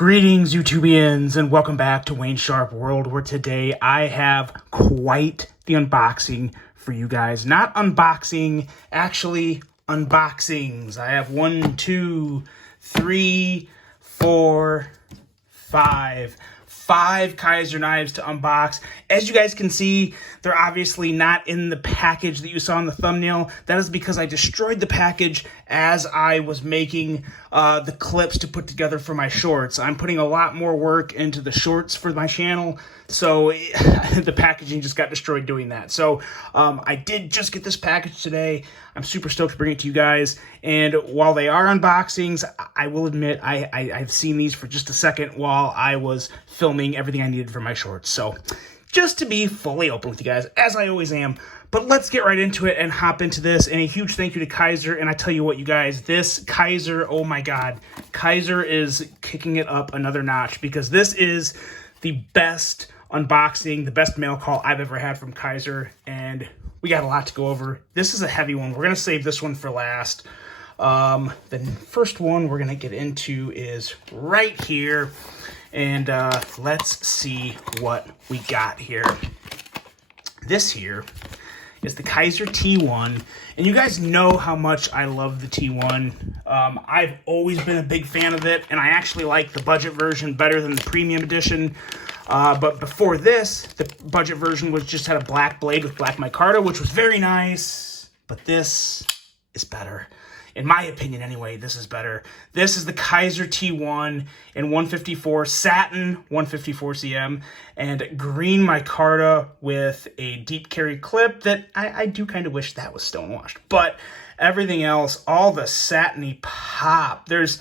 Greetings, YouTubians, and welcome back to Wayne Sharp World, where today I have quite the unboxing for you guys. Not unboxing, actually unboxings. I have 1, 2, 3, 4, 5 Kaiser knives to unbox. As you guys can see, they're obviously not in the package that you saw in the thumbnail. That is because I destroyed the package as I was making the clips to put together for my shorts. I'm putting a lot more work into the shorts for my channel, so the packaging just got destroyed doing that. So I did just get this package today. I'm super stoked to bring it to you guys. And while they are unboxings, I will admit I've seen these for just a second while I was filming everything I needed for my shorts. So just to be fully open with you guys, as I always am. But let's get right into it and hop into this. And a huge thank you to Kaiser. And I tell you what, you guys, this Kaiser, oh my God, Kaiser is kicking it up another notch, because this is the best unboxing, the best mail call I've ever had from Kaiser. And we got a lot to go over. This is a heavy one. We're going to save this one for last. The first one we're going to get into is right here. And let's see what we got here. This here is the Kaiser T1. And you guys know how much I love the T1. I've always been a big fan of it. And I actually like the budget version better than the premium edition. But before this, the budget version just had a black blade with black micarta, which was very nice. But this is better. In my opinion, anyway, this is better. This is the Kaiser T1 in 154 satin, 154 cm, and green micarta with a deep carry clip that I do kind of wish that was stonewashed. But everything else, all the satiny pop, it's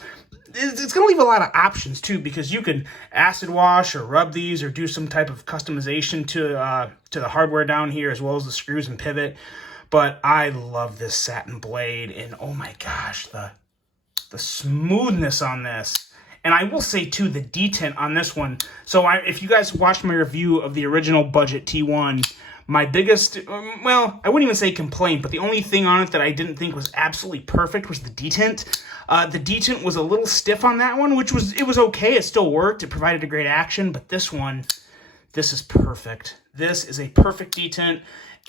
going to leave a lot of options too, because you can acid wash or rub these or do some type of customization to the hardware down here, as well as the screws and pivot. But I love this satin blade, and oh my gosh, the smoothness on this. And I will say too, the detent on this one. So if you guys watched my review of the original budget T1, my biggest, well, I wouldn't even say complaint, but the only thing on it that I didn't think was absolutely perfect was the detent. The detent was a little stiff on that one, it was okay. It still worked. It provided a great action. But this one, this is perfect. This is a perfect detent.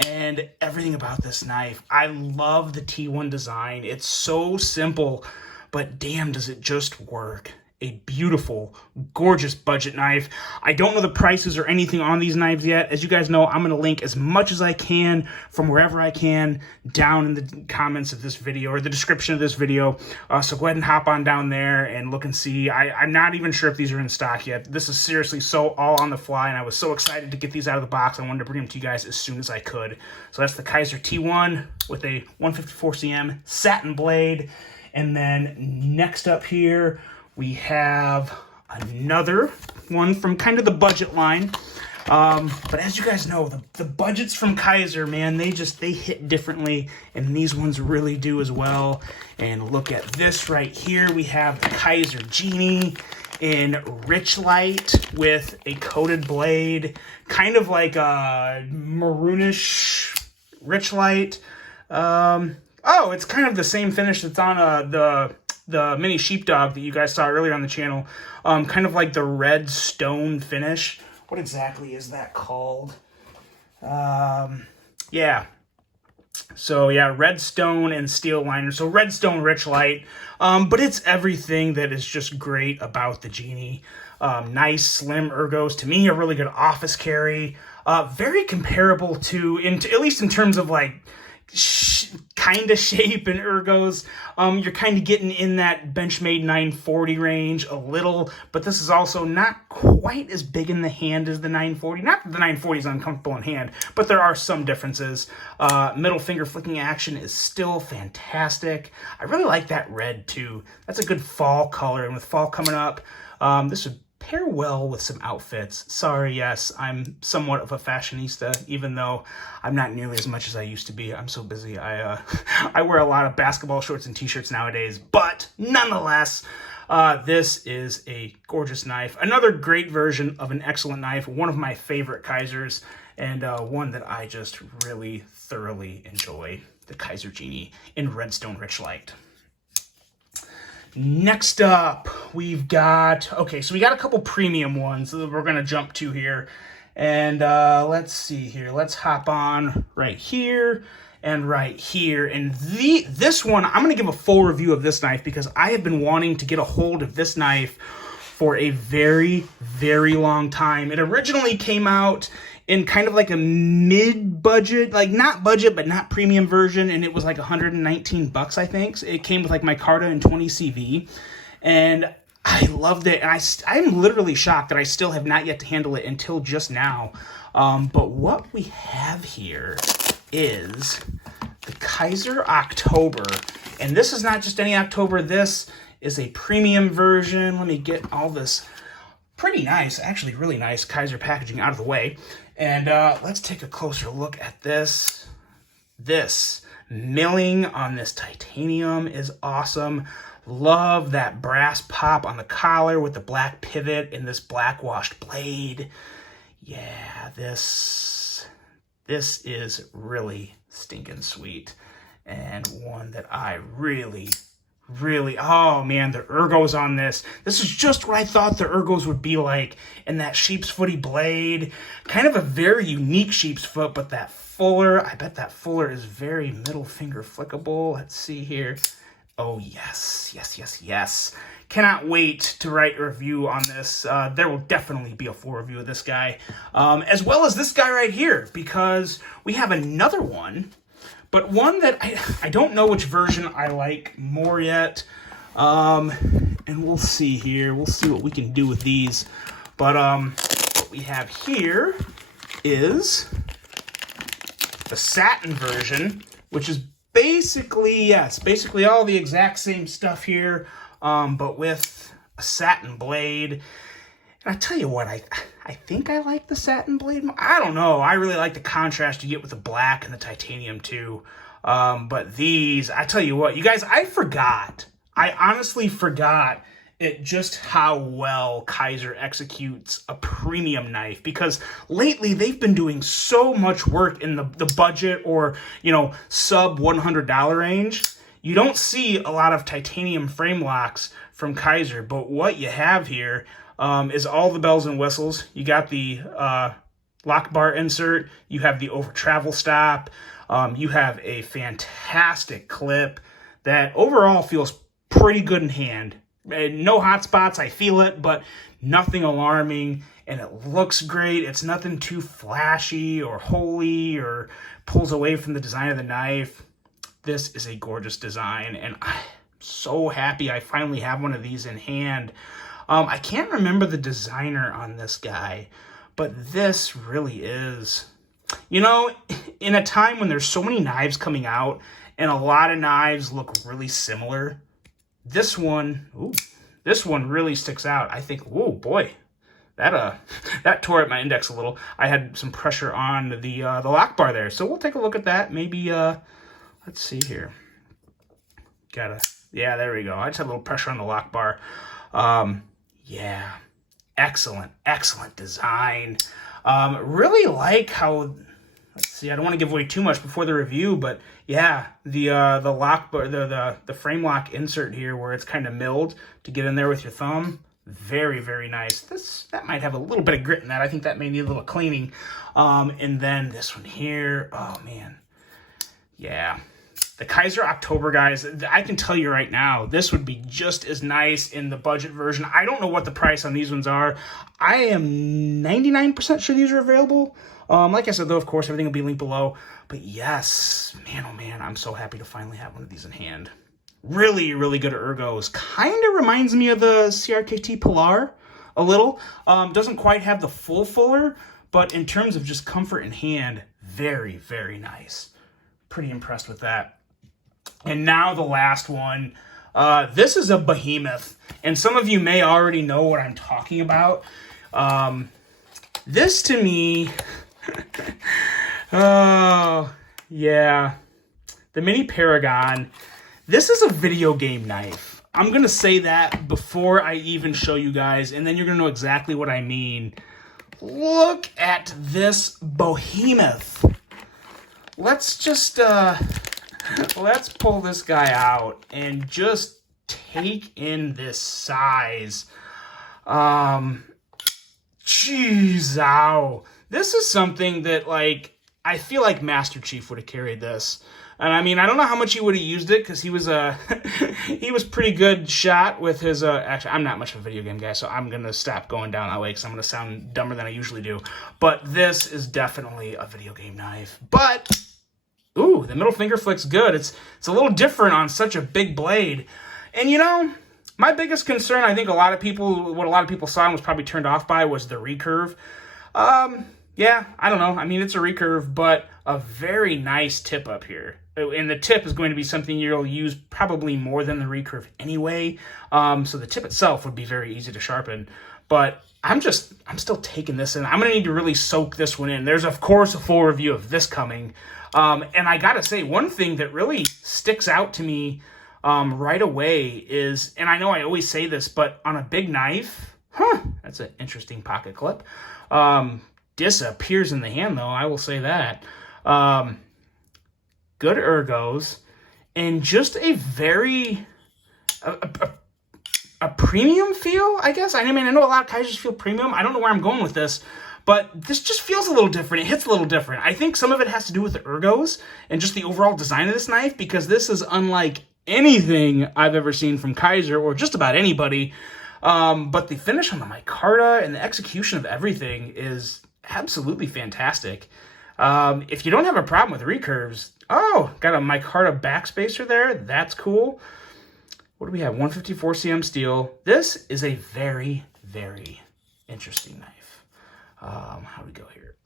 And everything about this knife, I love the T1 design. It's so simple, but damn, does it just work. A beautiful, gorgeous budget knife. I don't know the prices or anything on these knives yet. As you guys know, I'm going to link as much as I can from wherever I can down in the comments of this video or the description of this video. So go ahead and hop on down there and look and see. I'm not even sure if these are in stock yet. This is seriously so all on the fly, and I was so excited to get these out of the box. I wanted to bring them to you guys as soon as I could. So that's the Kaiser T1 with a 154 cm satin blade. And then next up here, we have another one from kind of the budget line. But as you guys know, the budgets from Kaiser, man, they hit differently, and these ones really do as well. And look at this right here. We have the Kaiser Genie in rich light with a coated blade, kind of like a maroonish rich light. Oh, it's kind of the same finish that's on the mini sheepdog that you guys saw earlier on the channel. Kind of like the red stone finish. What exactly is that called? Yeah. So yeah, red stone and steel liner. So red stone rich light. But it's everything that is just great about the Genie. Nice slim ergos. To me, a really good office carry. Very comparable to, at least in terms of like kind of shape and ergos. You're kind of getting in that Benchmade 940 range a little, but this is also not quite as big in the hand as the 940. Not that the 940 is uncomfortable in hand, but there are some differences. Middle finger flicking action is still fantastic. I really like that red too. That's a good fall color, and with fall coming up, this would pair well with some outfits. Sorry, yes, I'm somewhat of a fashionista, even though I'm not nearly as much as I used to be. I'm so busy. I wear a lot of basketball shorts and t-shirts nowadays, but nonetheless, this is a gorgeous knife. Another great version of an excellent knife. One of my favorite Kaisers, and one that I just really thoroughly enjoy. The Kaiser Genie in Redstone Rich Light. Next up, we've got, okay, so we got a couple premium ones that we're going to jump to here. And let's see here. Let's hop on right here and right here. And this one, I'm going to give a full review of this knife because I have been wanting to get a hold of this knife for a very, very long time. It originally came out in kind of like a mid-budget, like not budget, but not premium version, and it was like 119 bucks, I think. So it came with like micarta and 20 CV, and I loved it. And I'm literally shocked that I still have not yet to handle it until just now. But what we have here is the Kaiser October, and this is not just any October. This is a premium version. Let me get all this pretty nice, actually really nice Kaiser packaging out of the way. And let's take a closer look at this. This milling on this titanium is awesome. Love that brass pop on the collar with the black pivot and this black washed blade. Yeah, this is really stinking sweet. And one that I really, oh man, the ergos on this. This is just what I thought the ergos would be like. And that sheep's footy blade, kind of a very unique sheep's foot, but that fuller, I bet that fuller is very middle finger flickable. Let's see here. Oh yes, yes. Cannot wait to write a review on this. There will definitely be a full review of this guy, as well as this guy right here, because we have another one. But one that I don't know which version I like more yet. And we'll see here. We'll see what we can do with these. But what we have here is the Satin version, which is basically, yes, basically all the exact same stuff here, but with a satin blade. And I tell you what, I think I like the satin blade. I don't know. I really like the contrast you get with the black and the titanium too. But these, I tell you what, you guys, I honestly forgot just how well Kaiser executes a premium knife, because lately they've been doing so much work in the budget or, sub $100 range. You don't see a lot of titanium frame locks from Kaiser, but what you have here is all the bells and whistles. You got the lock bar insert, you have the over travel stop, you have a fantastic clip that overall feels pretty good in hand. No hot spots, I feel it, but nothing alarming, and it looks great. It's nothing too flashy or holy or pulls away from the design of the knife. This is a gorgeous design, and I'm so happy I finally have one of these in hand. I can't remember the designer on this guy, but this really is, in a time when there's so many knives coming out and a lot of knives look really similar, this one really sticks out. I think, oh boy, that tore at my index a little. I had some pressure on the lock bar there, so we'll take a look at that. Maybe let's see here. Yeah, there we go. I just had a little pressure on the lock bar. Yeah, excellent design. Really like how, let's see, I don't want to give away too much before the review, but yeah, the lock bar, the frame lock insert here where it's kind of milled to get in there with your thumb. Very nice. That might have a little bit of grit in that. I think that may need a little cleaning. And then this one here, oh man, yeah. The Kaiser October, guys, I can tell you right now, this would be just as nice in the budget version. I don't know what the price on these ones are. I am 99% sure these are available. Like I said, though, of course, everything will be linked below. But yes, man, oh man, I'm so happy to finally have one of these in hand. Really good ergos. Kind of reminds me of the CRKT Polar a little. Doesn't quite have the full fuller, but in terms of just comfort in hand, very nice. Pretty impressed with that. And now the last one. This is a behemoth, and some of you may already know what I'm talking about. This to me, oh yeah, the mini Paragon. This is a video game knife. I'm going to say that before I even show you guys, and then you're going to know exactly what I mean. Look at this behemoth. Let's just, let's pull this guy out and just take in this size. Jeez, ow. This is something that, like, I feel like Master Chief would have carried this. And I mean, I don't know how much he would have used it, because he was he was pretty good shot with his, actually, I'm not much of a video game guy, so I'm going to stop going down that way, because I'm going to sound dumber than I usually do. But this is definitely a video game knife. But, ooh, the middle finger flick's good. It's a little different on such a big blade. And, you know, my biggest concern, I think what a lot of people saw and was probably turned off by, was the recurve. Yeah, I don't know. I mean, it's a recurve, but a very nice tip up here. And the tip is going to be something you'll use probably more than the recurve anyway. So the tip itself would be very easy to sharpen. But I'm still taking this in. I'm going to need to really soak this one in. There's, of course, a full review of this coming. And I got to say, one thing that really sticks out to me right away is, and I know I always say this, but on a big knife, that's an interesting pocket clip. Disappears in the hand, though, I will say that. Good ergos, and just a very a premium feel, I guess. I mean, I know a lot of Kaisers feel premium. I don't know where I'm going with this, but this just feels a little different. It hits a little different. I think some of it has to do with the ergos and just the overall design of this knife, because this is unlike anything I've ever seen from Kaiser, or just about anybody. But the finish on the micarta and the execution of everything is absolutely fantastic. If you don't have a problem with recurves, got a micarta backspacer there. That's cool. What do we have? 154 cm steel. This is a very, very interesting knife. How do we go here?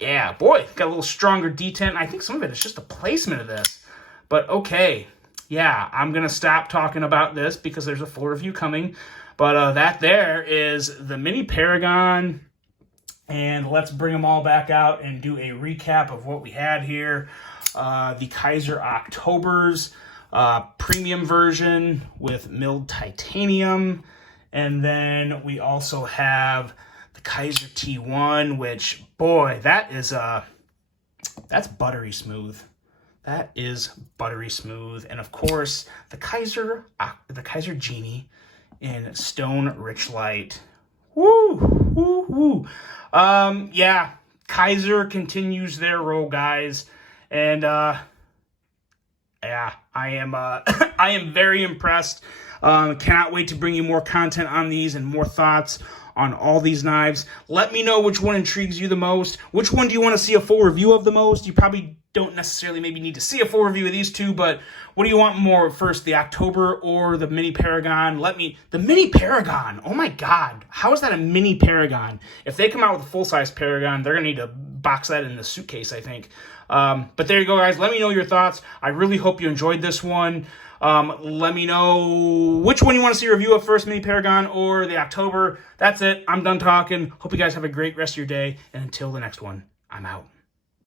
Yeah, boy, got a little stronger detent. I think some of it is just a placement of this. But okay, yeah, I'm going to stop talking about this because there's a full review coming. But that there is the mini Paragon. And let's bring them all back out and do a recap of what we had here. The Kaiser Octobers premium version with milled titanium. And then we also have the Kaiser T1, which, boy, that's buttery smooth. That is buttery smooth. And of course, the Kaiser Genie in stone rich light. Woo, woo, woo. Yeah, Kaiser continues their role, guys. And, yeah, I am, I am very impressed. Cannot wait to bring you more content on these and more thoughts on all these knives. Let me know which one intrigues you the most. Which one do you want to see a full review of the most? You probably don't necessarily maybe need to see a full review of these two, but what do you want more first, the October or the mini Paragon? The mini Paragon, oh my God, how is that a mini Paragon? If they come out with a full-size Paragon, they're gonna need to box that in the suitcase, I think. But there you go, guys. Let me know your thoughts. I really hope you enjoyed this one. Let me know which one you want to see a review of first, mini Paragon or the October. That's it. I'm done talking. Hope you guys have a great rest of your day. And until the next one, I'm out.